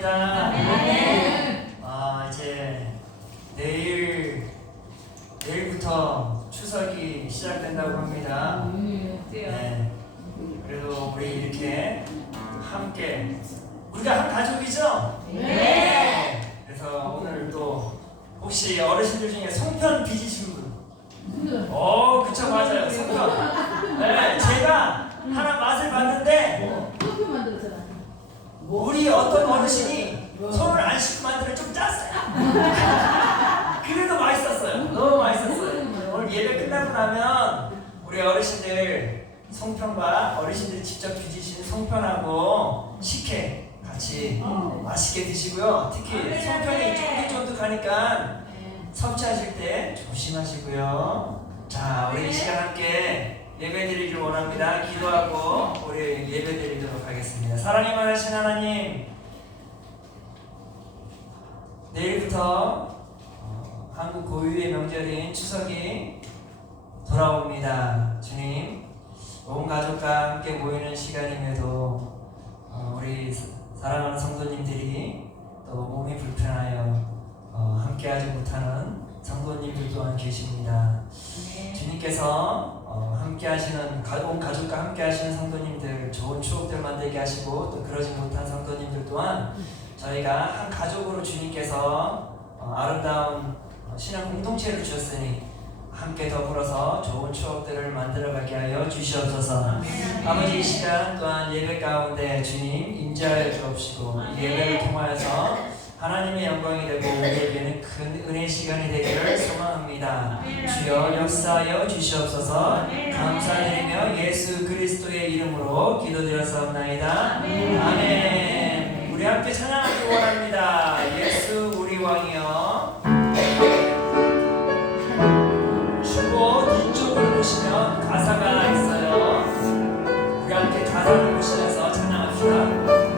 축원합니다. 이제 내일부터 추석이 시작된다고 합니다. 네. 그래도 우리 이렇게 함께 우리가 한 가족이죠? 네. 그래서 오늘 또 혹시 어르신들 중에 송편 빚으신 분? 그쵸, 맞아요. 송편. 네, 제가 하나 맛을 봤는데 우리 어떤 어르신이 손을 안 씻고 만들어 좀 짰어요. 그래도 맛있었어요. 너무 맛있었어요. 오늘 예배 끝나고 나면 우리 어르신들 송편과 어르신들이 직접 빚으신 송편하고 식혜 같이 맛있게 드시고요. 특히 송편이 쫀득쫀득하니까 섭취하실 때 조심하시고요. 자, 우리 이 시간 함께 예배드리길 원합니다. 기도하고 우리 예배드리도록 하겠습니다. 사랑이 많으신 하나님, 내일부터 한국 고유의 명절인 추석이 돌아옵니다. 주님, 온 가족과 함께 모이는 시간임에도 우리 사랑하는 성도님들이 또 몸이 불편하여 함께하지 못하는 성도님들 또한 계십니다. 주님께서 함께하시는 온 가족과 함께하시는 성도님들 좋은 추억들 만들게 하시고 또 그러지 못한 성도님들 또한 저희가 한 가족으로 주님께서 아름다운 신앙 공동체를 주셨으니 함께 더불어서 좋은 추억들을 만들어가게 하여 주시옵소서. 아버지, 이 시간 또한 예배 가운데 주님 임재하여 주옵시고 이 예배를 통하여서 하나님의 영광이 되고 우리에게는 큰 은혜 시간이 되기를 소망합니다. 주여 역사하여 주시옵소서. 감사드리며 예수 그리스도의 이름으로 기도드렸사옵나이다. 아멘. 우리 함께 찬양하기 원합니다. 예수 우리 왕이여. 주보 뒤쪽을 보시면 가사가 있어요. 우리 함께 가사를 보시면서 찬양합시다.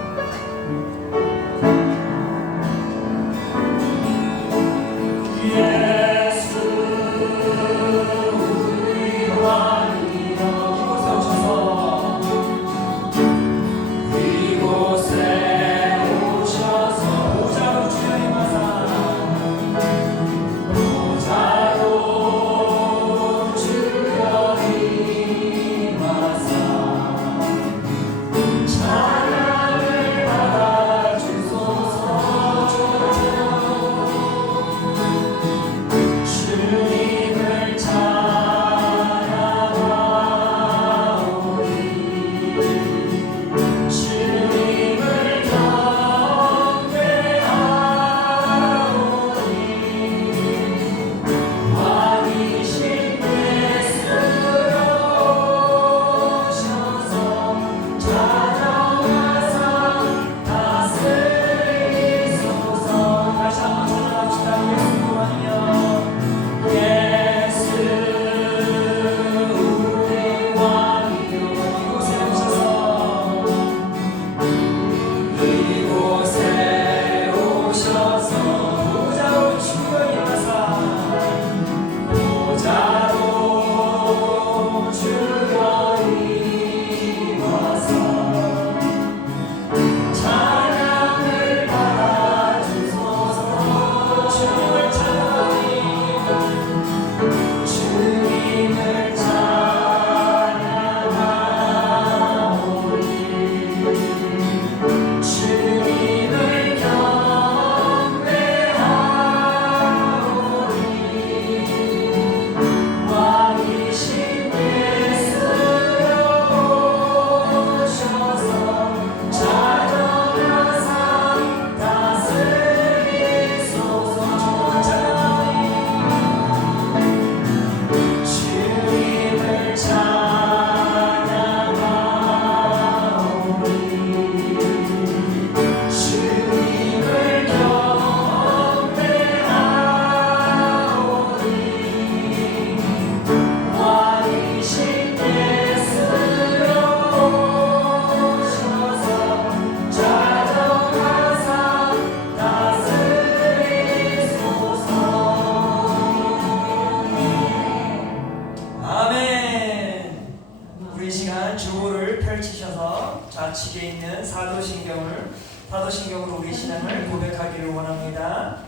주보를 펼치셔서 좌측에 있는 사도신경을 사도신경으로 우리 신앙을 고백하기를 원합니다.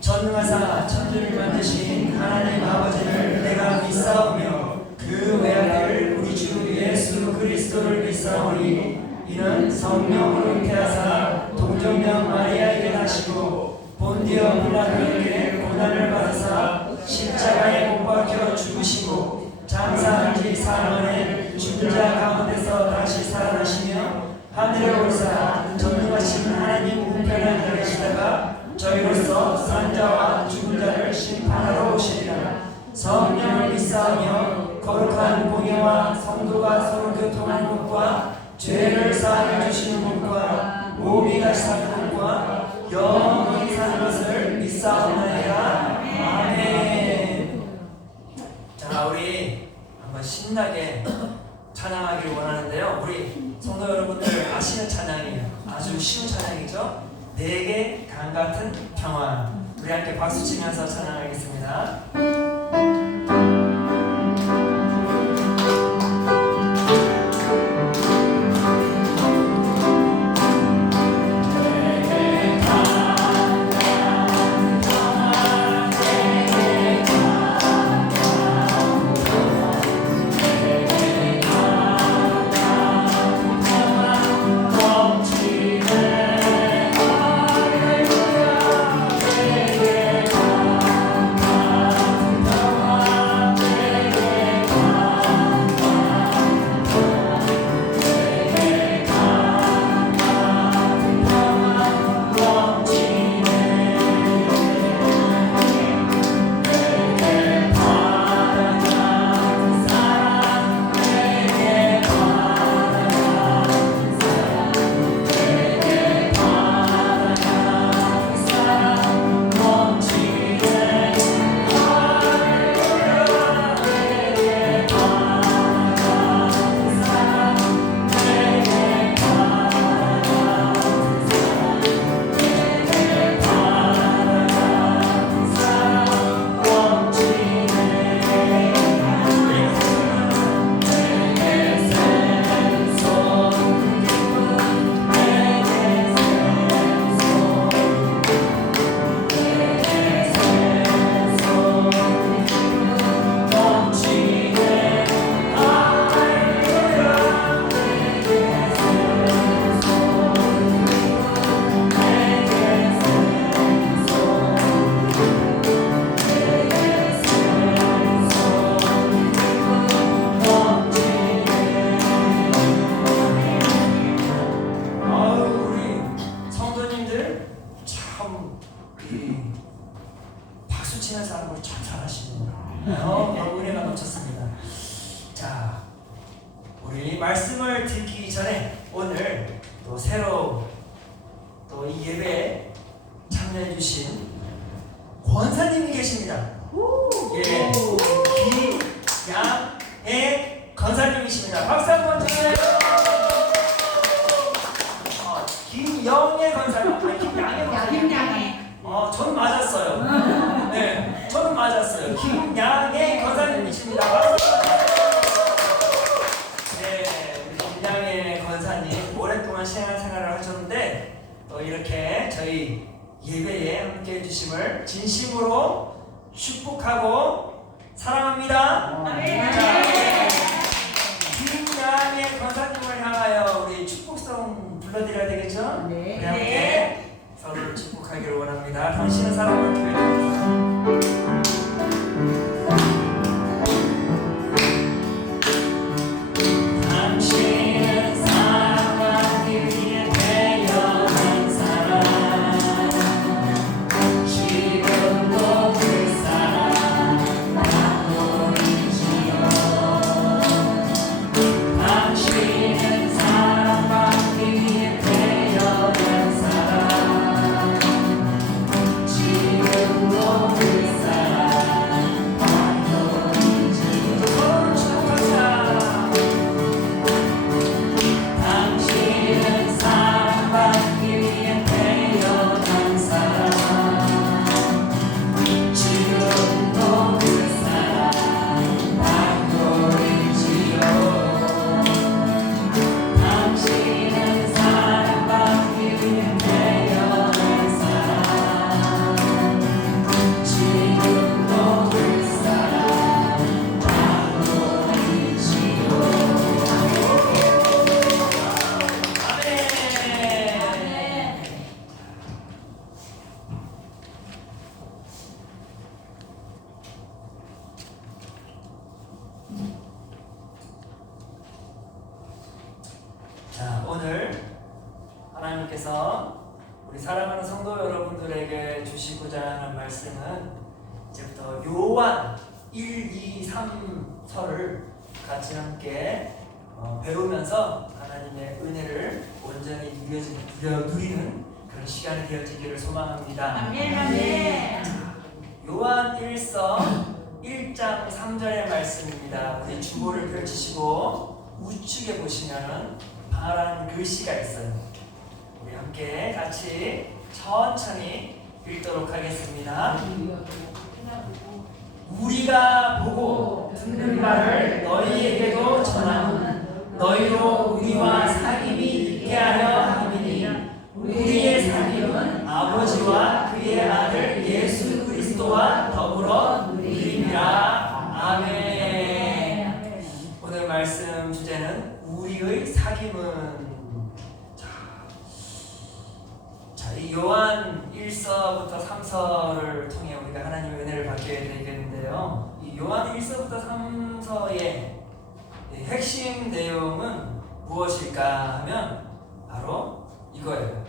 전능하사 천지를 만드신 하나님 아버지를 내가 믿사오며 그 외아들 우리 주 예수 그리스도를 믿사오니 이는 성령으로 잉태하사 동정녀 마리아에게 나시고 본디오 빌라도에게 고난을 받으사 십자가에 못 박혀 죽으시고 장사한 지 사흘 죽은 자 가운데서 다시 살아나시며 하늘에 오르사 전능하신 하나님 우편에 앉아 계시다가 저희로서 산 자와 죽은 자를 심판하러 오시리라. 성령을 믿사오며 거룩한 공예와 성도가 서로 교통하는 것과 죄를 사하여 주시는 것과 몸이 다시 사는 것과 영원히 사는 것을 믿사옵나이다. 아멘. 자, 우리 한번 신나게 찬양하길 원하는데요. 우리 성도 여러분들 아시는 찬양이에요. 아주 쉬운 찬양이죠. 내게 강같은 평화. 우리 함께 박수 치면서 찬양하겠습니다. 박수 치는 사람을 참 잘하시네요. 은혜가 넘쳤습니다. 자, 우리 말씀을 듣기 전에 오늘 또 새로 또 이 예배에 참여해 주신 권사님이 계십니다. 예, 김양애 권사님이십니다. 박수 한번 주세요. 김영애 권사님, 아니 김양애 권사님. 저는 맞았어요. 네, 저는 맞았어요. 김양애 권사님이십니다. 네, 우리 김양애 권사님 오랫동안 신앙생활을 하셨는데 또 이렇게 저희 예배에 함께해 주심을 진심으로 축복하고 사랑합니다. 자, 김양애 권사님을 향하여 우리 축복성 불러드려야 되겠죠? 네. 우리 함께 서로를 축복하기를 원합니다. 당신은 사랑을 기회드립니다. 지금도 그 하나님께서 우리 사랑하는 성도 여러분들에게 주시고자 하는 말씀은 이제부터 요한 1, 2, 3서를 같이 함께 배우면서 하나님의 은혜를 온전히 누리는 그런 시간이 되어지기를 소망합니다. 아멘, 아멘. 요한 1서 1장 3절의 말씀입니다. 우리 주보를 펼치시고 우측에 보시면 파란 글씨가 있어요. 우리 함께 같이 천천히 읽도록 하겠습니다. 우리가 보고 듣는 바를 너희에게도 전하노니 너희로 우리와 사귐이 있게 하려 함이니 우리의 사귐은 아버지와 그의 아들 예수 그리스도와 더불어 누림이라. 아멘. 오늘 말씀 주제는 우리의 사귐은. 이 요한 1서부터 3서를 통해 우리가 하나님의 은혜를 받게 되겠는데요. 이 요한 1서부터 3서의 핵심 내용은 무엇일까 하면 바로 이거예요.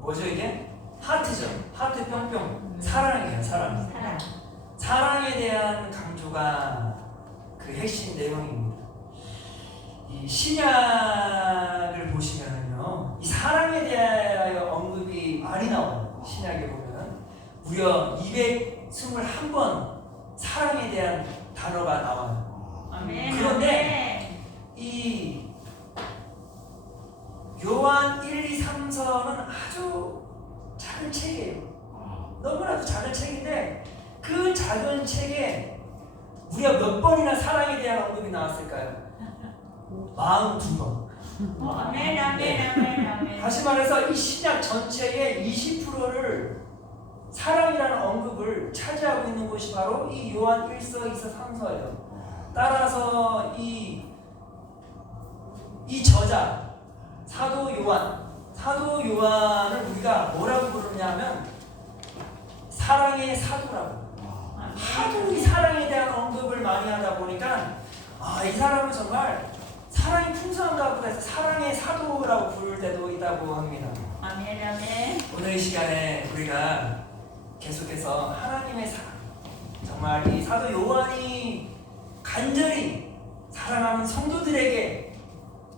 뭐죠 이게? 하트죠. 하트 뿅뿅. 사랑이에요. 사랑. 사랑에 대한 강조가 그 핵심 내용입니다. 이 신약을 보시면요, 이 사랑에 대하여 언급이 많이 나와요. 신약에 보면 무려 221번 사랑에 대한 단어가 나와요. 아멘. 그런데 이 요한 1, 2, 3서는 아주 작은 책이에요. 너무나도 작은 책인데 그 작은 책에 우리가 몇 번이나 사랑에 대한 언급이 나왔을까요? 42번. 아멘, 아멘, 아멘, 아멘. 다시 말해서 이 신약 전체의 20%를 사랑이라는 언급을 차지하고 있는 곳이 바로 이 요한 1서, 2서, 3서예요. 따라서 이 저자 사도 요한을 우리가 뭐라고 부르냐면 사랑의 사도라고. 하도 이 사랑에 대한 언급을 많이 하다 보니까 이 사람은 정말 사랑이 풍성한가 보다 해서 사랑의 사도라고 부를 때도 있다고 합니다. 아멘, 아멘. 오늘 이 시간에 우리가 계속해서 하나님의 사랑, 정말 이 사도 요한이 간절히 사랑하는 성도들에게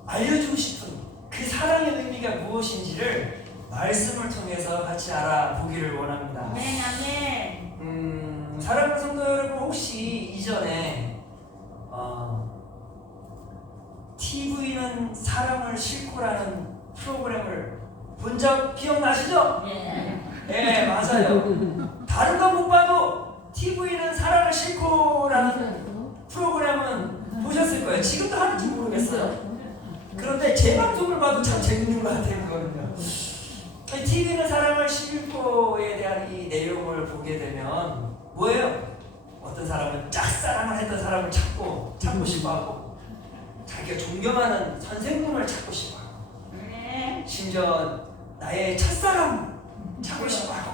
알려주고 싶은 그 사랑의 의미가 무엇인지를 말씀을 통해서 같이 알아보기를 원합니다. 아멘, 아멘. 사랑하는 성도 여러분, 혹시 이전에 TV는 사랑을 싣고라는 프로그램을 본 적 기억나시죠? 네, 맞아요. 다른 건 못 봐도 TV는 사랑을 싣고라는 프로그램은 보셨을 거예요. 지금도 하는지 모르겠어요. 그런데 제 방송을 봐도 참 재밌는 것 같아요. 그거는요. TV는 사랑을 싣고에 대한 이 내용을 보게 되면 뭐예요? 어떤 사람은 짝사랑을 했던 사람을 찾고 싶어하고, 자기가 존경하는 선생님을 찾고 싶어하고, 심지어 나의 첫사랑 찾고 싶어하고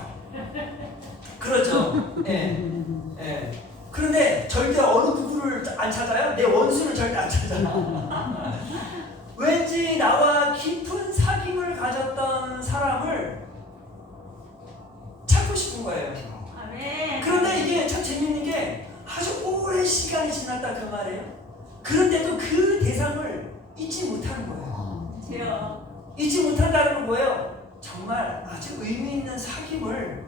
그러죠. 예. 그런데 절대 어느 누구를 안 찾아요? 내 원수를 절대 안 찾아요. 왠지 나와 깊은 사귐을 가졌던 사람을 찾고 싶은 거예요. 그런데 이게 참 재밌는 게 아주 오랜 시간이 지났다 그 말이에요. 그런데도 그 대상을 잊지 못하는 거예요. 잊지 못한다는 건 뭐예요? 정말 아주 의미 있는 사귐을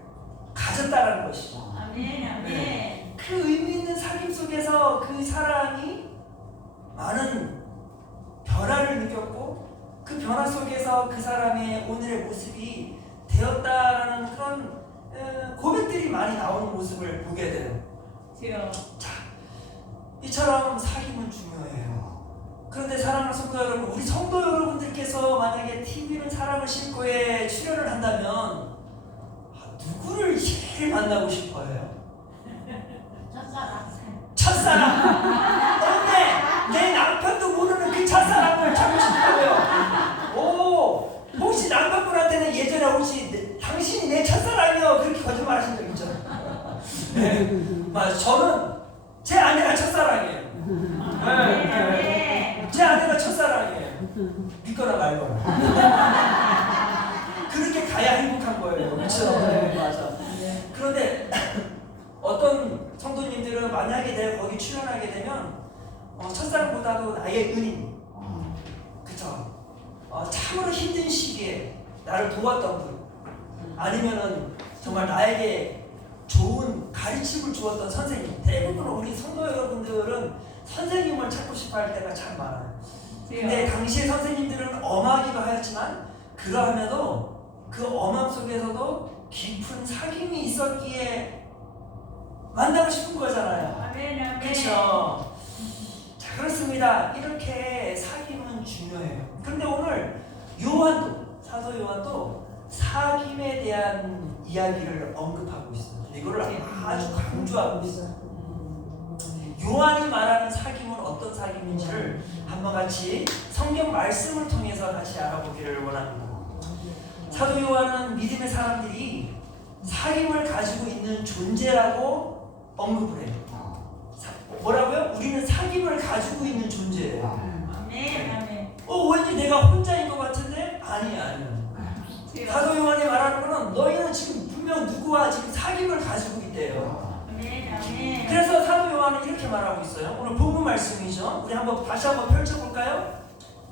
가졌다라는 것이죠. 네. 그 의미 있는 사귐 속에서 그 사람이 많은 변화를 느꼈고, 그 변화 속에서 그 사람의 오늘의 모습이 되었다라는 그런 고백들이 많이 나오는 모습을 보게 돼요. 자, 이처럼 사귐은 중요해요. 그런데 사랑하는 성도 여러분, 우리 성도 여러분들께서 만약에 TV는 사랑을 싣고에 출연을 한다면 누구를 제일 만나고 싶어요? 첫사랑. 내 남편도 모르는 그 첫사랑을 찾고 싶다고요. 오, 혹시 남편분한테는 예전에 혹시 당신이 내 첫사랑이요 그렇게 거짓말하신 적 있죠? 네, 맞아. 저는 제 아내가 첫사랑이에요. 제 아내가 첫사랑이에요. 믿거나 말거나. 그렇게 가야 행복한 거예요. 그렇죠? 네, 맞아. 그런데 어떤 성도님들은 만약에 내가 거기 출연하게 되면 첫사랑보다도 나의 은인, 그쵸? 참으로 힘든 시기에 나를 도왔던 분, 아니면은 정말 나에게 좋은 가르침을 주었던 선생님. 대부분 우리 성도 여러분들은 선생님을 찾고 싶어 할 때가 참 많아요. 근데 당시의 선생님들은 엄하기도 하였지만 그러하면도 그 엄함 속에서도 깊은 사귐이 있었기에 만나고 싶은 거잖아요. 아멘, 아멘. 그렇죠? 자, 그렇습니다. 이렇게 사귐은 중요해요. 그런데 오늘 요한도, 사도 요한도 사귐에 대한 이야기를 언급하고 있어요. 이거를 아주 강조하고 있어요. 요한이 말하는 사귐은 어떤 사귐인지를 한번 같이 성경 말씀을 통해서 같이 알아보기를 원합니다. 사도 요한은 믿음의 사람들이 사귐을 가지고 있는 존재라고 언급을 해요. 뭐라고요? 우리는 사귐을 가지고 있는 존재예요. 아멘, 아멘. 왠지 내가 혼자인 것 같은데? 아니에요. 사도 요한이 말하는 거는 너희는 지금 분명 누구와 지금 사귐을 가지고 있대요. 아멘, 아멘. 그래서 사도 요한은 이렇게 말하고 있어요. 오늘 본문 말씀이죠. 우리 다시 한번 펼쳐볼까요?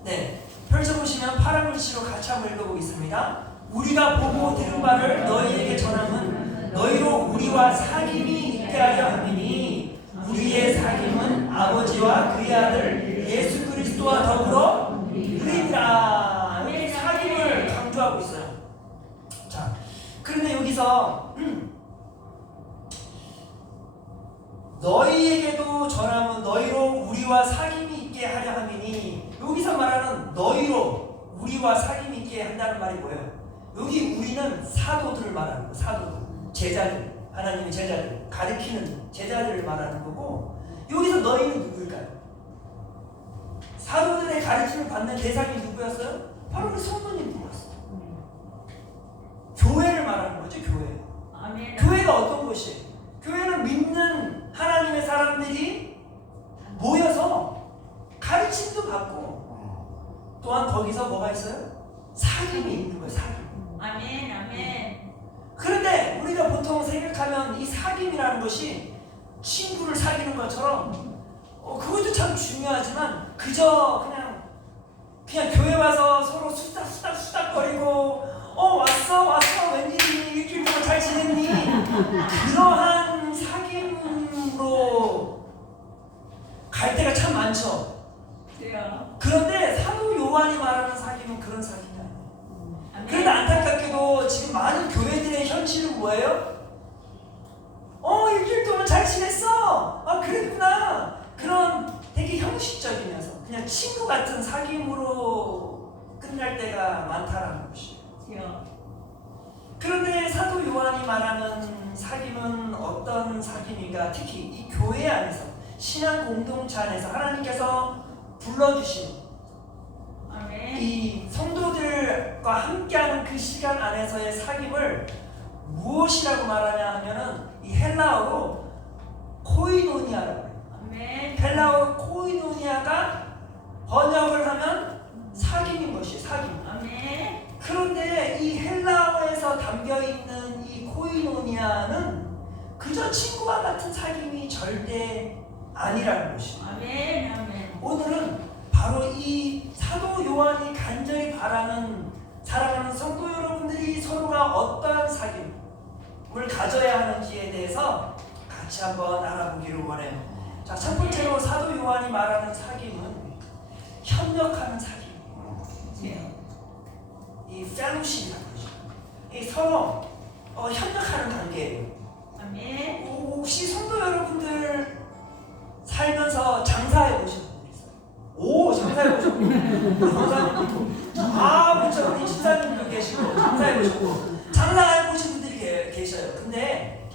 네, 펼쳐보시면 파란 글씨로 같이 한번 읽어보겠습니다. 우리가 보고 들은 바를 너희에게 전함은 너희로 우리와 사귐이 있게 하려 함이니 우리의 사귐은 아버지와 그의 아들 예수 그리스도와 더불어 그리니라. 이렇게 사귐을 강조하고 있어요. 자, 그런데 여기서 너희에게도 전함은 너희로 우리와 사귐이 있게 하려 함이니, 여기서 말하는 너희로 우리와 사귐이 있게 한다는 말이 뭐예요? 여기 우리는 사도들을 말하는 거예요. 사도들, 제자들, 하나님의 제자들, 가르치는 제자들을 말하는 거고, 여기서 너희는 누구일까요? 사도들의 가르침을 받는 대상이 누구였어요? 바로 우리 성도님들이었어요. 교회를 말하는 거죠. 교회. 아멘. 교회가 어떤 곳이에요? 교회는 믿는 하나님의 사람들이 모여서 가르침도 받고, 또한 거기서 뭐가 있어요? 사귐이 있는 거예요. 사귐. 아멘, 아멘. 그런데 우리가 보통 생각하면 이 사귐이라는 것이 친구를 사귀는 것처럼 그것도 참 중요하지만 그저 그냥 교회 와서 서로 수닥거리고 왔어 웬일이니 일주일 동안 잘 지냈니, 그러한 사귐으로 갈 때가 참 많죠. 그런데 사도 요한이 말하는 사귐은 그런 사귐이 아니에요. 그런데 안타깝게도 지금 많은 교회들의 현실은 뭐예요? 일주일 동안 잘 지냈어. 그랬구나. 그런 되게 형식적이면서 그냥 친구 같은 사귐으로 끝날 때가 많다라는 것이에요. 그런데 사도 요한이 말하는 사귐은 어떤 사귐인가? 특히 이 교회 안에서, 신앙 공동체 안에서 하나님께서 불러주신 이 성도들과 함께하는 그 시간 안에서의 사귐을 무엇이라고 말하냐 하면은 이 헬라어로 코이노니아라고 해요. 헬라어 코이노니아가 번역을 하면 사귐인 것이에요. 사귐. 그런데 이 헬라어에서 담겨있는 이 코이노니아는 그저 친구와 같은 사귐이 절대 아니라는 것이에요. 오늘은 바로 이 사도 요한이 간절히 바라는, 사랑하는 성도 여러분들이 서로가 어떠한 사귐을 가져야 하는지에 대해서 같이 한번 알아보기를 원해요. 자, 첫 번째로 사도 요한이 말하는 사귐은 협력하는 사귐이에요. 이 펠로십이라는 거죠. 이 서로 협력하는 관계예요. 혹시 성도 여러분들 살면서 장사해 보신 분들 있어요? 장사해 보신 분들. 장사님도 있고, 그렇죠. 우리 집사님도 계시고, 장사해 보셨고, 장사해 보신 분들이 계셔요. 근데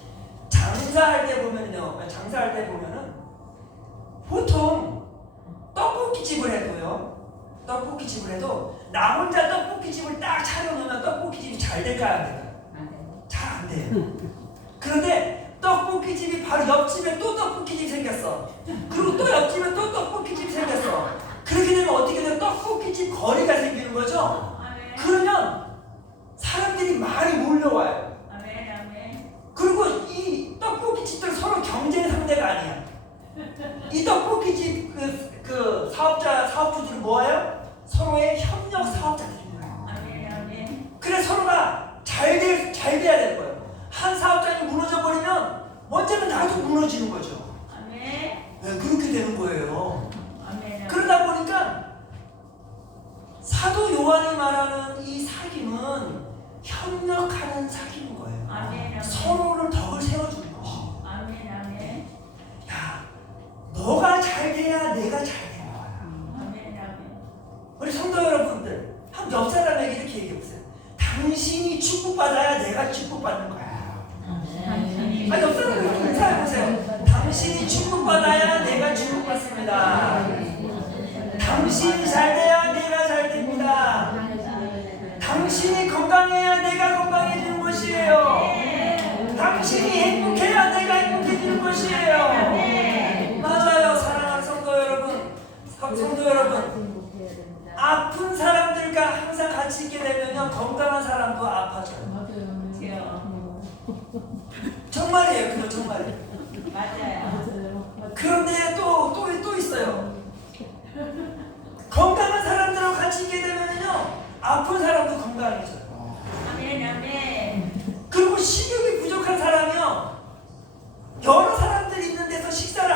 장사할 때 보면은 보통 떡볶이집을 해도 나 혼자 떡볶이집을 딱 차려놓으면 떡볶이집이 잘 될까요? 안 될까요? 잘 안 돼요. 그런데 떡볶이집이 바로 옆집에 또 떡볶이집 생겼어. 그리고 또 옆집에 또 떡볶이집 생겼어. 그렇게 되면 어떻게 돼요? 떡볶이집 거리가 생기는 거죠. 아멘. 그러면 사람들이 많이 몰려와요. 아멘. 아멘. 그리고 이 떡볶이집들 서로 경쟁 상대가 아니야. 이 떡볶이집 그 사업주들이 뭐예요? 서로의 협력 사업자들입니다. 아멘. 아멘. 그래 서로가 잘 돼야 될 거예요. 한 사업장이 무너져 버리면 먼저는 나도 무너지는 거죠. 아멘. 네, 그렇게 되는 거예요. 아멘. 그러다 보니까 사도 요한이 말하는 이 사귐은 협력하는 사귐인 거예요. 아멘. 서로를 덕을 세워주는 것이. 아멘. 아멘. 야, 너가 잘 돼야 내가 잘 되는 거야. 아멘. 아멘. 우리 성도 여러분들, 한 옆 사람에게 이렇게 얘기해 보세요. 당신이 축복받아야 내가 축복받는 거야. 당신이 옆 사람에게 인사해 보세요. 당신이 축복받아야 내가 축복받습니다. 당신이 잘 돼야 내가 잘 됩니다. 당신이 건강해야 내가 건강해지는 것이에요. 당신이 행복해야 내가 행복해지는 것이에요. 맞아요, 사랑하는 성도 여러분. 성도 여러분, 아픈 사람들과 항상 같이 있게 되면 건강한 사람도 아파져요. 정말이에요, 그거 정말이에요. 맞아요. 그런데 또 있어요. 건강한 사람들하고 같이 있게 되면요, 아픈 사람도 건강해져요. 아멘. 아멘. 그리고 식욕이 부족한 사람이요, 여러 사람들이 있는 데서 식사를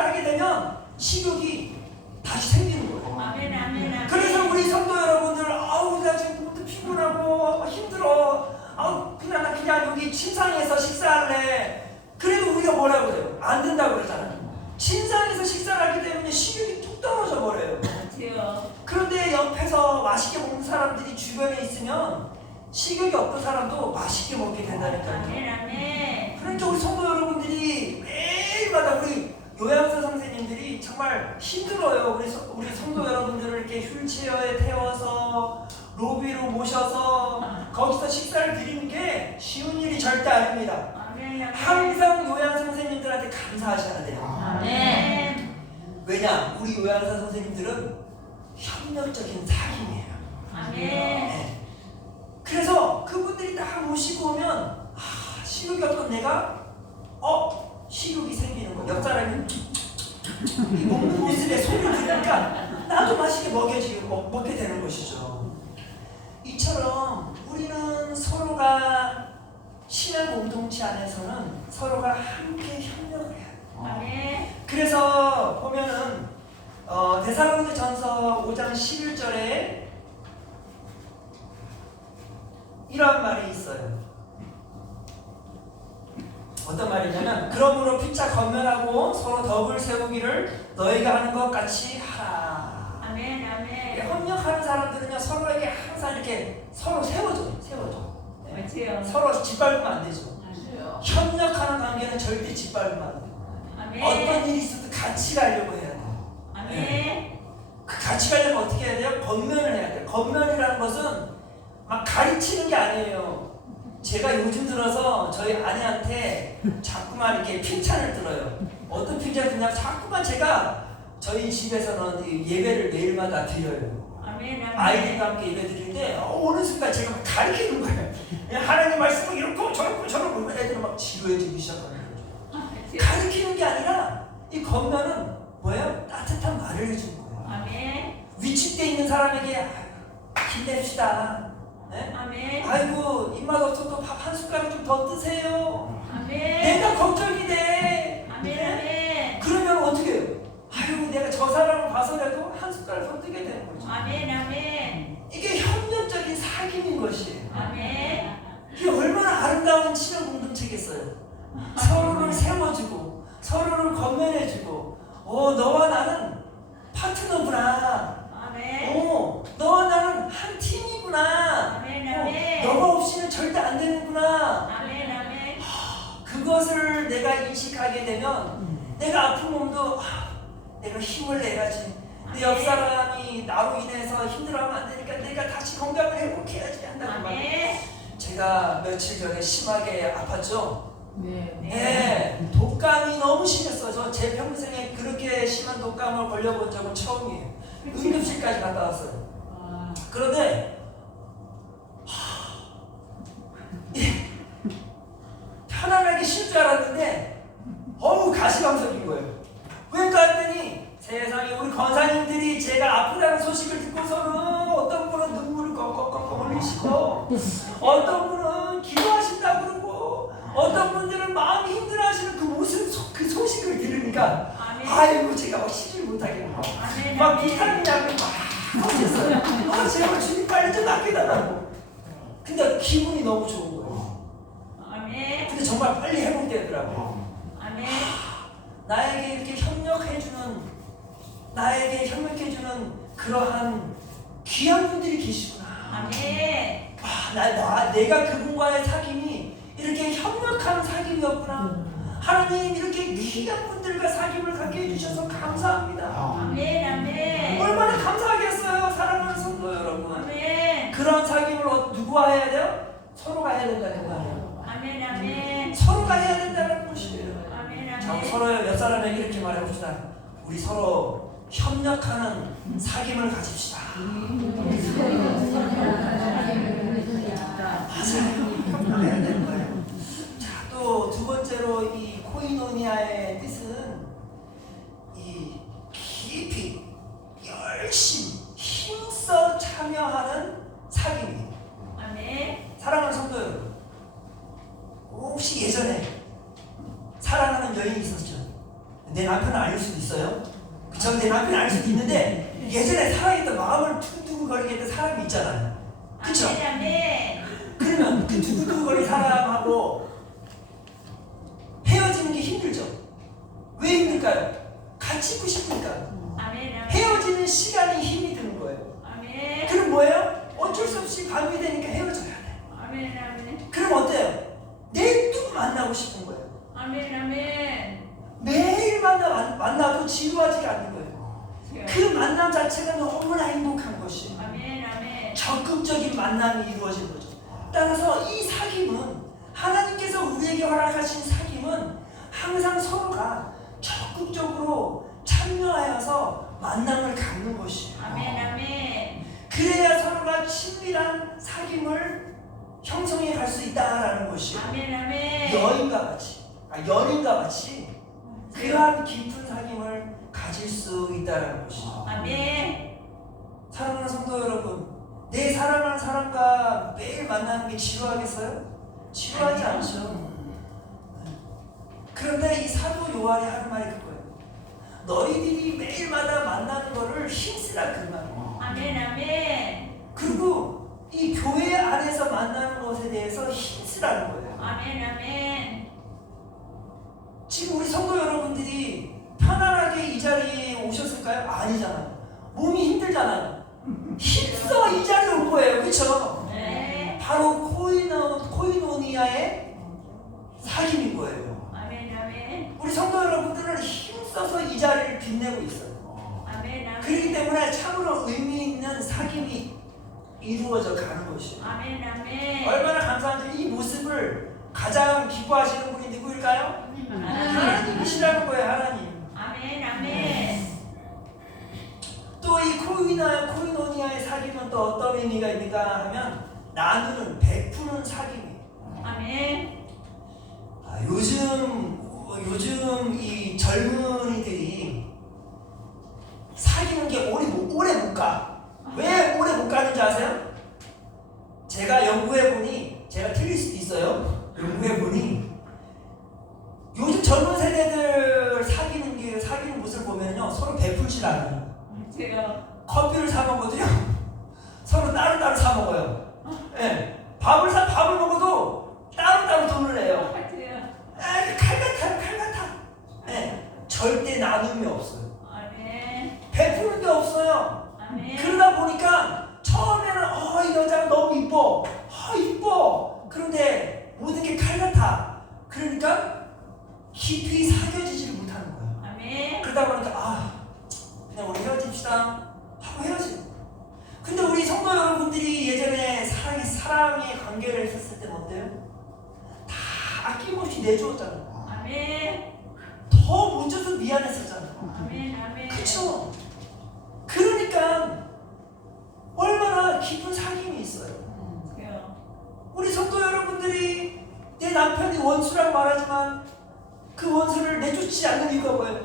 하게 되면 식욕이 다시 생기는 거예요. 아멘. 아멘. 아멘. 그래서 우리 성도 여러분들, 아우 나 지금 피곤하고 힘들어, 아우 그냥 여기 침상에서 식사를 해. 그래도 우리가 뭐라고 해요? 안 된다고 그러잖아요. 침상에서 식사를 하게 되면 식욕이 뚝 떨어져 버려요. 그렇죠. 그런데 옆에서 맛있게 먹는 사람들이 주변에 있으면 식욕이 없던 사람도 맛있게 먹게 된다니까요. 아멘. 아멘. 그러니까 우리 성도 여러분들이 매일마다 우리 요양사 선생님들이 정말 힘들어요. 우리 성도 여러분들을 이렇게 휠체어에 태워서 로비로 모셔서 거기서 식사를 드리는 게 쉬운 일이 절대 아닙니다. 아멘. 아멘. 항상 요양 선생님들한테 감사하셔야 돼요. 아멘. 왜냐? 우리 요양사 선생님들은 협력적인 사귐이에요. 아멘. 네. 그래서 그분들이 딱 모시고 오면 식욕이 없던 내가 식욕이 생기는 거예요. 옆 사람이 이 먹는 모습에 소리를 들으니까 나도 맛있게 먹게 되는 것이죠. 이처럼 우리는 서로가 신앙 공동체 안에서는 서로가 함께 협력을 해야 돼요. 아멘. 그래서 보면은 데살로니가전서 5장 11절에 이러한 말이 있어요. 어떤 말이냐면, 그러므로 피차 건면하고 서로 덕을 세우기를 너희가 하는 것 같이 하라. 아멘. 아멘. 협력하는 사람들은요, 서로에게 항상 이렇게 서로 세워줘. 네. 그렇죠. 서로 짓밟으면 안 되죠. 협력하는 관계는 절대 짓밟으면 안 돼요. 아멘. 어떤 일이 있어도 같이 가려고 해야 돼요. 아멘. 그 같이 가려면 어떻게 해야 돼요? 건면을 해야 돼요. 건면이라는 것은 막 가르치는 게 아니에요. 제가 요즘 들어서 저희 아내한테 자꾸만 이렇게 칭찬을 들어요. 어떤 칭찬을 듣냐면, 자꾸만 제가 저희 집에서는 예배를 매일마다 드려요. 아멘. 아멘. 아이들과 함께 예배 드리는데 어느 순간 제가 막 가르치는 거예요. 하나님 말씀을 이렇고 저렇고 애들은 막 지루해지기 시작하는 거죠. 가르치는 게 아니라 이 건면은 뭐예요? 따뜻한 말을 해주는 거예요. 아멘. 위축돼 있는 사람에게 힘냅시다. 네? 아멘. 아이고 입맛 없어도 밥 한 숟가락 좀 더 드세요. 아멘. 내가 걱정이 돼. 아멘. 네? 아멘. 그러면 어떻게 해요? 아유 내가 저 사람을 봐서라도 한 숟가락 더 뜨게 되는 거죠. 아멘. 아멘. 이게 협력적인 사귐인 것이에요. 아멘. 이게 얼마나 아름다운 친연 공동체겠어요. 서로를 세워주고 서로를 건면해주고, 너와 나는 파트너구나. 아멘. 너와 나는 한 팀이구나. 아멘. 아멘. 너가 없이는 절대 안 되는구나. 아멘. 아멘. 그것을 내가 인식하게 되면 내가 아픈 몸도 내가 힘을 내야지. 내 옆 사람이 나로 인해서 힘들어하면 안 되니까 내가 다시 건강을 회복해야지 한다는 말. 아멘. 제가 며칠 전에 심하게 아팠죠. 네, 독감이 너무 심했어요. 저 제 평생에 그렇게 심한 독감을 걸려본 적은 처음이에요. 응급실까지 갔다 왔어요. 그런데 편안하게 쉴 줄 알았는데 어우 가시방석인 거예요. 왜일까 했더니 세상에 우리 권사님들이 제가 아프다는 소식을 듣고서는 어떤 분은 눈물을 꺽꺽꺽 흘리시고 어떤 분은 기도하신다고 그러고 어떤 분들은 마음이 힘들어하시는 그 소식을 들으니까 아이고 제가 막 쉬질 못하겠네. 막 비타민 약을 막 하셨어요. 아 제발 주님 빨리 좀 낫게달라고. 근데 기분이 너무 좋은 거예요. 근데 정말 빨리 회복되더라고요. 나에게 이렇게 협력해주는 그러한 귀한 분들이 계시구나. 내가 그분과의 사귐이 이렇게 협력하는 사귐이었구나. 하나님 이렇게 귀한 분들과 사귐을 갖게 해주셔서 감사합니다. 얼마나 감사하겠어요, 사랑하는 성도 여러분. 그런 사귐을 누구와 해야 돼요? 서로가 해야 된다는 거예요. 서로가 해야 된다는 것이에요. 자, 서로 옆 사람에게 이렇게 말해봅시다. 우리 서로 협력하는 사귐을 가집시다. 맞아요. 협력해야 되는 거예요. 자, 또 두 번째로 이 코이노니아의 뜻은 이 깊이 열심히 힘써 참여하는 사귐이에요. 사랑하는 성도 여러분, 혹시 예전에 사랑하는 여인이 있었죠? 내 남편은 아닐 수도 있어요. 그쵸? 내 남편이 아닐 수도 있는데 예전에 사랑했던 마음을 두근두근거리게 했던 사람이 있잖아요. 그쵸? 그러면 그 두근두근거리는 사람하고 헤어지는 게 힘들죠? 왜 힘들까요? 같이 있고 싶으니까. 헤어지는 시간이 힘이 드는 거예요. 그럼 뭐예요? 어쩔 수 없이 밤이 되니까 헤어져야 돼. 그럼 어때요? 내일 또 만나고 싶은 거예요. 매일 만나도 지루하지가 않는 거예요. 그 만남 자체가 너무나 행복한 것이에요. 적극적인 만남이 이루어진 거죠. 따라서 이 사귐은 하나님께서 우리에게 허락하신 사귐은 항상 서로가 적극적으로 참여하여서 만남을 갖는 것이에요. 그래야 서로가 친밀한 사귐을 형성해 갈 수 있다라는 것이에요. 연인과 같이 그러한 깊은 사귐을 가질 수 있다는 것이죠. 사랑하는 성도 여러분, 내 사랑하는 사람과 매일 만나는 게 지루하겠어요? 지루하지 않죠. 그런데 이 사도 요한이 하는 말이 그거예요. 너희들이 매일마다 만나는 거를 힘쓰라 그 말이에요. 그리고 이 교회 안에서 만나는 것에 대해서 힘쓰라는 거예요. 지금 우리 성도 여러분들이 편안하게 이 자리에 오셨을까요? 아니잖아요. 몸이 힘들잖아요. 힘써 이 자리에 온 거예요. 그렇죠? 바로 코이노니아의 사귐인 거예요. 우리 성도 여러분들은 힘써서 이 자리를 빛내고 있어요. 그렇기 때문에 참으로 의미 있는 사귐이 이루어져 가는 것이에요. 얼마나 감사한지. 이 모습을 가장 기뻐하시는 분이 누구일까요? 하나님이시라는 거예요. 하나님. 또 이 코이노니아의 사귐은 또 어떤 의미가 있는가 하면 나누는, 베푸는 사귐이에요. 요즘 이 젊은이들이 사귀는 게 오래 못 가. 왜 오래 못 가는지 아세요? 제가 연구해보니, 제가 틀릴 수도 있어요. 연구해보니 요즘 젊은 세대들 사귀는 모습을 보면요, 서로 베풀질 않아요. 커피를 사 먹거든요. 서로 따로따로 사 먹어요. 밥을 먹어도 따로따로 돈을 내요. 칼 같아. 절대 나눔이 없어요. 베푸는 게 없어요. 그러다 보니까 처음에는 이 여자가 너무 이뻐. 그런데 모든 게 칼 같아. 그러니까 깊이 사귀어지지를 못하는 거예요. 그러다 보니까 그냥 우리 헤어집시다 하고 헤어지는 거예요. 근데 우리 성도 여러분들이 예전에 사랑의 관계를 했었을 때는 어때요? 다 아낌없이 내주었잖아. 아멘. 더 못 줘서 미안했었잖아. 아멘. 아멘. 그쵸? 그러니까 얼마나 깊은 사귐이 있어요. 우리 성도 여러분들이 내 남편이 원수라고 말하지만 그 원수를 내쫓지 않는 이유가 뭐예요?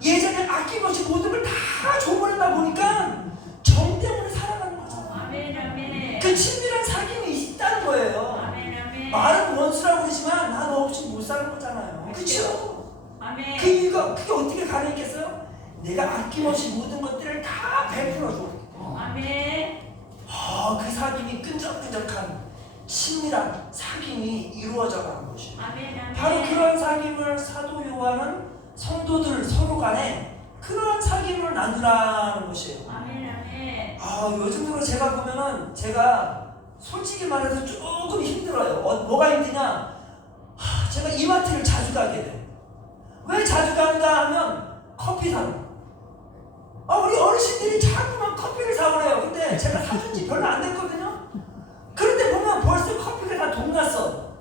예전에 아낌없이 모든 걸 다 줘버리다 보니까 정 때문에 살아가는 거죠. 아멘. 아멘. 그 친밀한 사귐이 있다는 거예요. 아멘. 아멘. 말은 원수라고 그러지만 나 너 없이 못 사는 거잖아요. 그쵸? 아멘. 그 이유가 그게 어떻게 가능했겠어요? 내가 아낌없이 모든 것들을 다 베풀어줘. 아멘. 그 사귐이 끈적끈적한 친밀한 사귐이 이루어져 가는 것이에요. 아멘. 아멘. 바로 그런 사귐을 사도 요한은 성도들 서로 간에 그런 사귐을 나누라는 것이에요. 아멘. 아멘. 요즘 들어 제가 보면은 제가 솔직히 말해서 조금 힘들어요. 뭐가 힘드냐? 제가 이마트를 자주 가게 돼. 왜 자주 가는가 하면 커피 사러. 우리 어르신들이 자꾸만 커피를 사오래요. 근데 제가 사준 지 별로 안 됐거든요. 그런데 보면 벌써 커피가 다 동났어.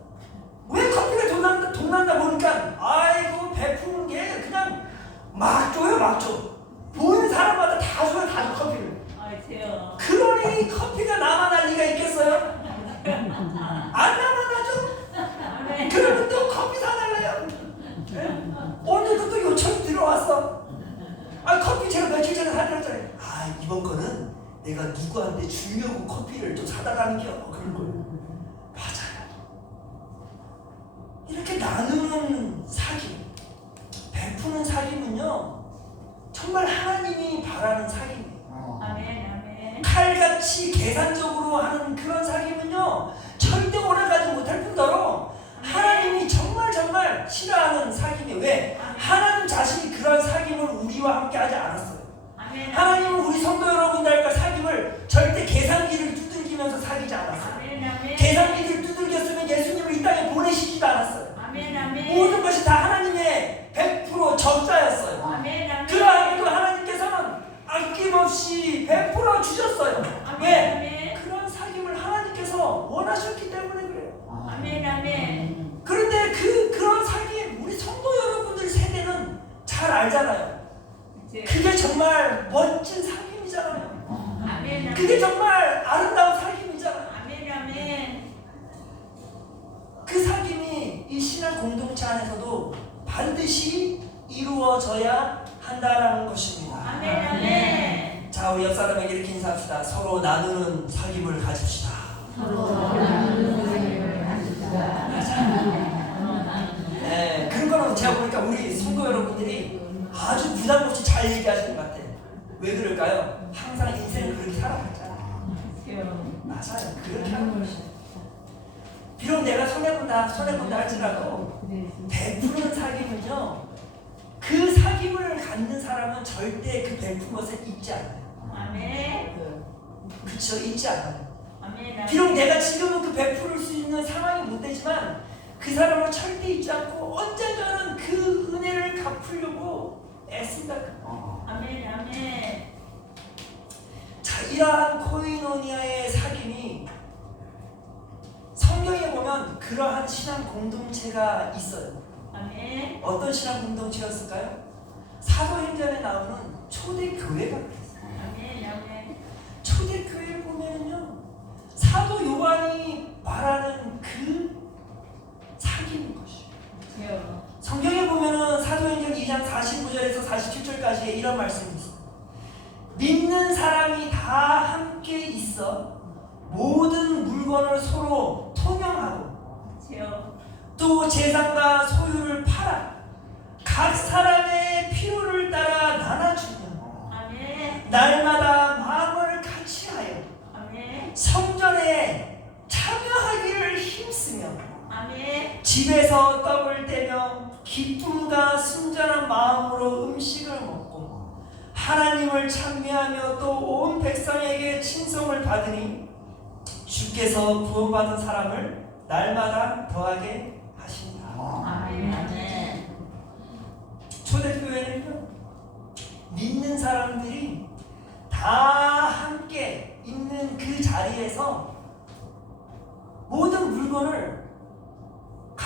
왜 커피가 동난다 보니까 아이고 베푸는 게 그냥 막 줘요, 막 줘. 보이는 사람마다 다 줘요, 다 줘 커피를. 아이세요. 그러니 커피가 남아날 리가 있겠어요? 안 남아나죠? 아멘. 그러면 또 커피 사달래요. 오늘도 또 요청이 들어왔어. 커피 제가 며칠 전에 사드렸잖아요. 이번 거는 내가 누구한테 주려고 커피를 좀 사다 가는겨. 그런 거예요. 맞아요. 이렇게 나누는 사귐, 베푸는 사귐은요, 정말 하나님이 바라는 사귐이에요. 아멘. 아멘. 칼같이 계산적으로 하는 그런 사귐은요, 절대 오래가지 못할 뿐더러 하나님이 정말 싫어하는 사귐이에요. 왜? 하나님 자신이 그런 사귐을 우리와 함께 하지 않았어요. 아멘. 하나님은 우리 성도 여러분들과 사귐을 절대 계산기를 두들기면서 사귀지 않았어요. 아멘. 아멘. 계산기를 두들겼으면 예수님을 이 땅에 보내시지도 않았어요. 아멘. 아멘. 모든 것이 다 하나님의 100% 적자였어요. 아멘. 아멘. 그러함에도 하나님께서는 아낌없이 베풀어 주셨어요. 왜? 아멘. 그런 사귐을 하나님께서 원하셨기 때문에 그래요. 아멘. 아멘. 그런데 그런 사귐 우리 성도 여러분들 세대는 잘 알잖아요. 그게 정말 멋진 사귐이잖아요. 아멘. 그게 정말 아름다운 사귐이잖아요. 아멘. 아멘. 그 사귐이 이 신앙 공동체 안에서도 반드시 이루어져야 한다라는 것입니다. 아멘. 아멘. 자, 우리 옆 사람에게 이렇게 인사합시다. 서로 나누는 사귐을 가집시다. 네, 그런 거는 제가 보니까 우리 성도 여러분들이 아주 부담 없이 잘 얘기하시는 것 같아요. 왜 그럴까요? 항상 인생을 그렇게 살아왔잖아요. 맞아요. 그렇게 하는 것이에요. 비록 내가 손해본다 할지라도 베푸는 사귐은요, 그 사귐을 갖는 사람은 절대 그 베푼 것을 잊지 않아요. 아멘. 그쵸? 잊지 않아요. 아멘. 비록 내가 지금은 그 베풀 수 있는 상황이 못 되지만 그 사람을 절대 잊지 않고 언젠가는 그 은혜를 갚으려고 애쓴다. 아멘. 아멘. 자, 이러한 코이노니아의 사귐이 성경에 보면 그러한 신앙 공동체가 있어요. 아멘. 어떤 신앙 공동체였을까요? 사도행전에 나오는 초대교회가 그랬어요. 아멘. 아멘. 초대교회를 보면은요, 사도 요한이 말하는 그 사귐인 것이에요. 성경에 보면은 사도행전 2장 45절에서 47절까지에 이런 말씀이 있어요. 믿는 사람이 다 함께 있어 모든 물건을 서로 통용하고 또 재산과 소유를 팔아 각 사람의 필요를 따라 나눠주며 아멘. 날마다 마음을 같이하여 아멘. 성전에 참여하기를 힘쓰며 아멘. 집에서 떡을 떼며 기쁨과 순전한 마음으로 음식을 먹고 하나님을 찬미하며 또 온 백성에게 칭송을 받으니 주께서 구원받은 사람을 날마다 더하게 하신다. 아멘. 아멘. 초대교회는요, 믿는 사람들이 다 함께 있는 그 자리에서 모든 물건을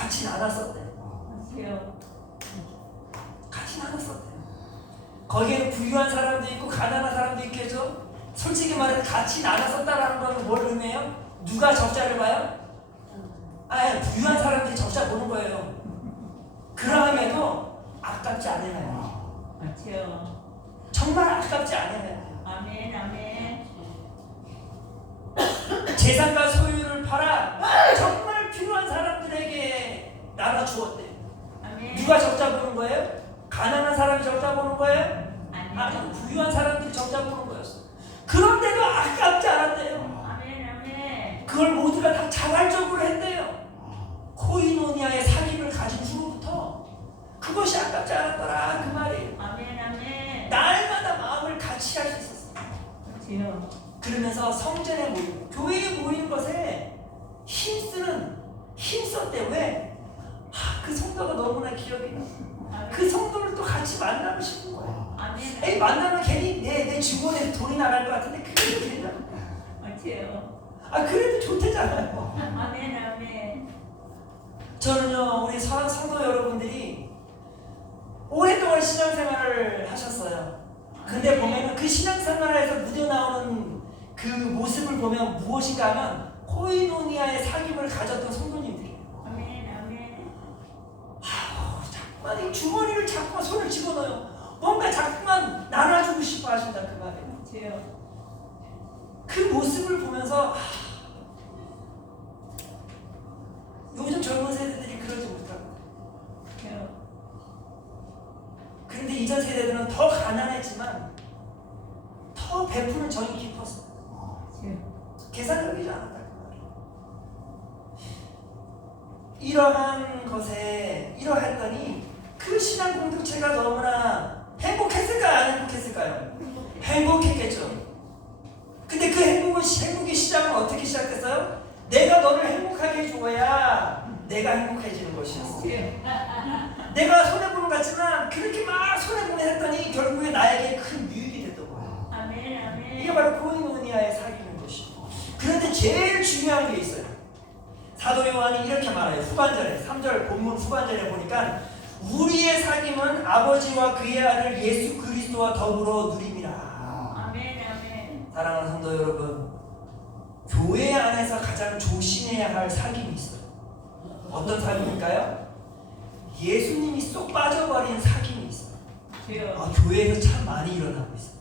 같이 나눴었대요. 주여. 같이 나눴었대요. 거기에는 부유한 사람도 있고 가난한 사람도 있겠죠. 솔직히 말해서 같이 나눴었다라는 건 뭘 의미해요? 누가 적자를 봐요? 부유한 사람들이 적자 보는 거예요. 그러함에도 아깝지 않아요. 주여. 정말 아깝지 않아요. 아멘. 아멘. 재산과 소유를 팔아 정말 필요한 사람들에게 나눠주었대요. 아멘. 누가 적자 보는 거예요? 가난한 사람이 적자 보는 거예요? 아멘. 아니, 부유한 사람들이 적자 보는 거였어요. 그런데도 아깝지 않았대요. 아멘. 아멘. 그걸 모두가 다 자발적으로 했대요. 코이노니아의 사귐을 가진 후로부터 그것이 아깝지 않았더라 그 말이에요. 아멘. 아멘. 날마다 마음을 같이 할 수 있었어요. 주여. 그러면서 성전에 모이고 교회에 모이는 것에 힘썼대. 왜? 그 성도가 너무나 기억이 나. 그 성도를 또 같이 만나고 싶은 거예요. 아멘. 에이, 만나면 괜히 내 주머니에 돈이 나갈 것 같은데 그래도 되잖아. 주여. 그래도 좋대잖아요. 아멘. 아멘. 저는요, 우리 성도 여러분들이 오랫동안 신앙생활을 하셨어요. 근데 보면은 그 신앙생활에서 묻어나오는 그 모습을 보면 무엇인가 하면 코이노니아의 사귐을 가졌던 성도님들이에요. 아멘. 아멘. 자꾸만 이 주머니를 자꾸만 손을 집어넣어요. 뭔가 자꾸만 나눠주고 싶어 하신다 그 말이에요. 주여. 그 모습을 보면서 요즘 젊은 세대들이 그러지 못하고, 주여. 그런데 이전 세대들은 더 가난했지만 더 베푸는 정이 깊었어요. 주여. 계산적이지 않았다 그 말이에요. 이러한 것에 이러했더니 그 신앙 공동체가 너무나 행복했을까요? 안 행복했을까요? 행복했겠죠. 근데 그 행복의 시작은 어떻게 시작됐어요? 내가 너를 행복하게 해줘야 내가 행복해지는 것이었어. 내가 손해보는 것 같지만 그렇게 막 손해보게 했더니 결국에 나에게 큰 유익이 됐던 거예요. 아멘. 아멘. 이게 바로 코이노니아의 사귀는 것이고. 그런데 제일 중요한 게 있어요. 사도 요한이 이렇게 말해요. 후반절에 3절 본문 후반절에 보니까 우리의 사귐은 아버지와 그의 아들 예수 그리스도와 더불어 누림이라. 아멘. 아멘. 사랑하는 성도 여러분, 교회 안에서 가장 조심해야 할 사귐이 있어요. 어떤 사귐일까요? 예수님이 쏙 빠져버린 사귐이 있어요. 주여. 교회에서 참 많이 일어나고 있어요.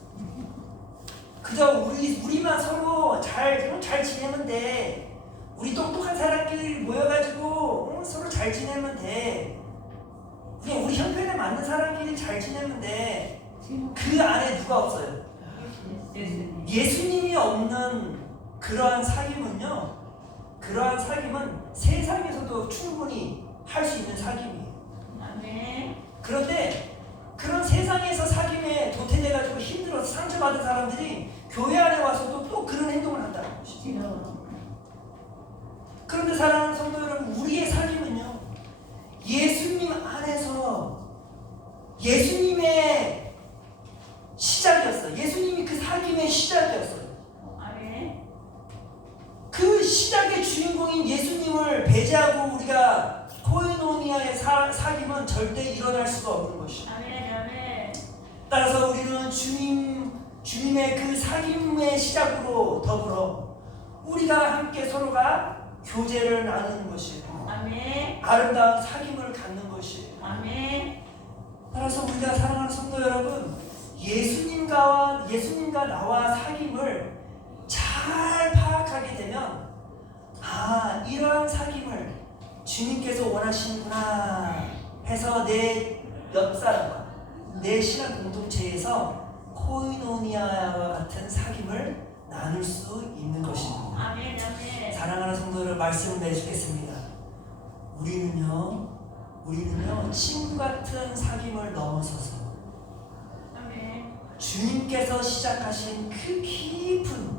그저 우리만 서로 잘 지내면 돼. 우리 똑똑한 사람끼리 모여가지고 서로 잘 지내면 돼. 그냥 우리 형편에 맞는 사람끼리 잘 지내면 돼. 그 안에 누가 없어요? 예수님이 없는 그러한 사귐은요, 그러한 사귐은 세상에서도 충분히 할 수 있는 사귐이에요. 아멘. 그런데 그런 세상에서 사귐에 도태돼가지고 힘들어서 상처받은 사람들이 교회 안에 와서도 또 그런 행동을 한다는 것이죠. 주여. 그런데 사랑하는 성도 여러분, 우리의 사귐은요, 예수님 안에서 예수님의 시작이었어요. 예수님이 그 사귐의 시작이었어요. 아멘. 그 시작의 주인공인 예수님을 배제하고 우리가 코이노니아의 사귐은 절대 일어날 수가 없는 것이죠. 아멘. 아멘. 따라서 우리는 주님의 그 사귐의 시작으로 더불어 우리가 함께 서로가 교제를 나누는 것이에요. 아멘. 아름다운 사귐을 갖는 것이에요. 아멘. 따라서 우리가 사랑하는 성도 여러분, 예수님과 나와 사귐을 잘 파악하게 되면, 이러한 사귐을 주님께서 원하시는구나 해서 내 옆 사람과 내 신앙 공동체에서 코이노니아와 같은 사귐을 나눌 수 있는 것입니다. 아멘. 아멘. 사랑하는 성도들, 말씀을 내주겠습니다. 우리는요 친구 같은 사귐을 넘어서서 아멘. 주님께서 시작하신 그 깊은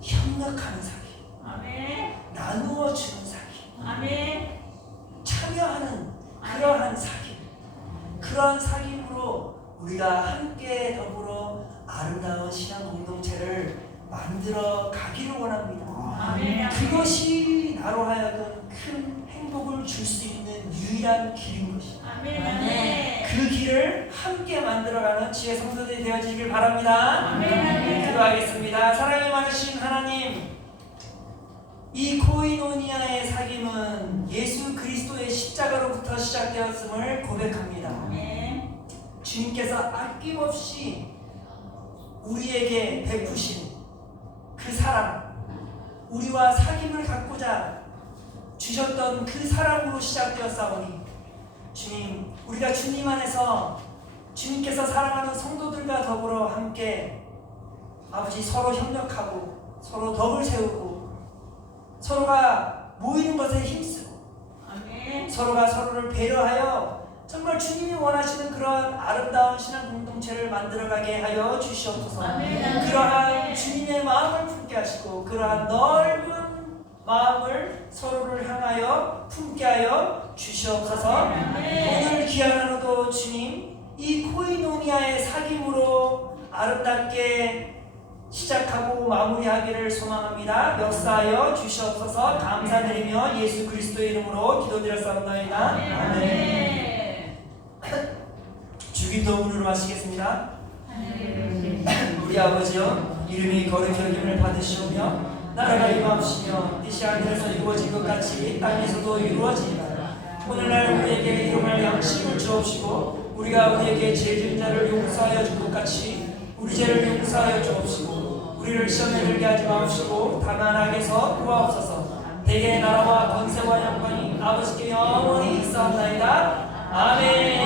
협력하는 사귐, 아멘. 나누어 주는 사귐, 아멘. 참여하는 그러한 그러한 사귐으로 우리가 함께 더불어 아름다운 신앙 공동체를 만들어 가기를 원합니다. 아멘. 그것이 나로 하여금 큰 행복을 줄 수 있는 유일한 길인 것입니다. 아멘. 그 길을 함께 만들어가는 지혜 성도들이 되어지길 바랍니다. 아멘. 기도하겠습니다. 사랑이 많으신 하나님, 이 코이노니아의 사귐은 예수 그리스도의 십자가로부터 시작되었음을 고백합니다. 아멘. 주님께서 아낌없이 우리에게 베푸신 그 사랑, 우리와 사귐을 갖고자 주셨던 그 사랑으로 시작되었사오니 주님, 우리가 주님 안에서 주님께서 사랑하는 성도들과 더불어 함께 아버지 서로 협력하고 서로 덕을 세우고 서로가 모이는 것에 힘쓰고 아멘. 서로가 서로를 배려하여 정말 주님이 원하시는 그러한 아름다운 신앙 공동체를 만들어가게 하여 주시옵소서. 아멘. 그러한 주님의 마음을 품게 하시고 그러한 넓은 마음을 서로를 향하여 품게 하여 주시옵소서. 오늘 귀한 하루도 주님, 이 코이노니아의 사귐으로 아름답게 시작하고 마무리하기를 소망합니다. 역사하여 주시옵소서. 감사드리며 예수 그리스도의 이름으로 기도드렸사옵나이다. 아멘. 주기도문으로 마치겠습니다. 우리 아버지여, 이름이 거룩히 여김을 받으시오며 나라가 임하옵시며 뜻이 하늘에서 이루어진 것 같이 땅에서도 이루어지리라. 오늘날 우리에게 일용할 양식을 주옵시고 우리가 우리에게 죄 지은 자를 용서하여 준 것 같이 우리 죄를 용서하여 주옵시고 우리를 시험에 들게 하지 마옵시고 다만 악에서 구하옵소서. 대개의 나라와 권세와 영광이 아버지께 영원히 있사옵나이다. 아멘.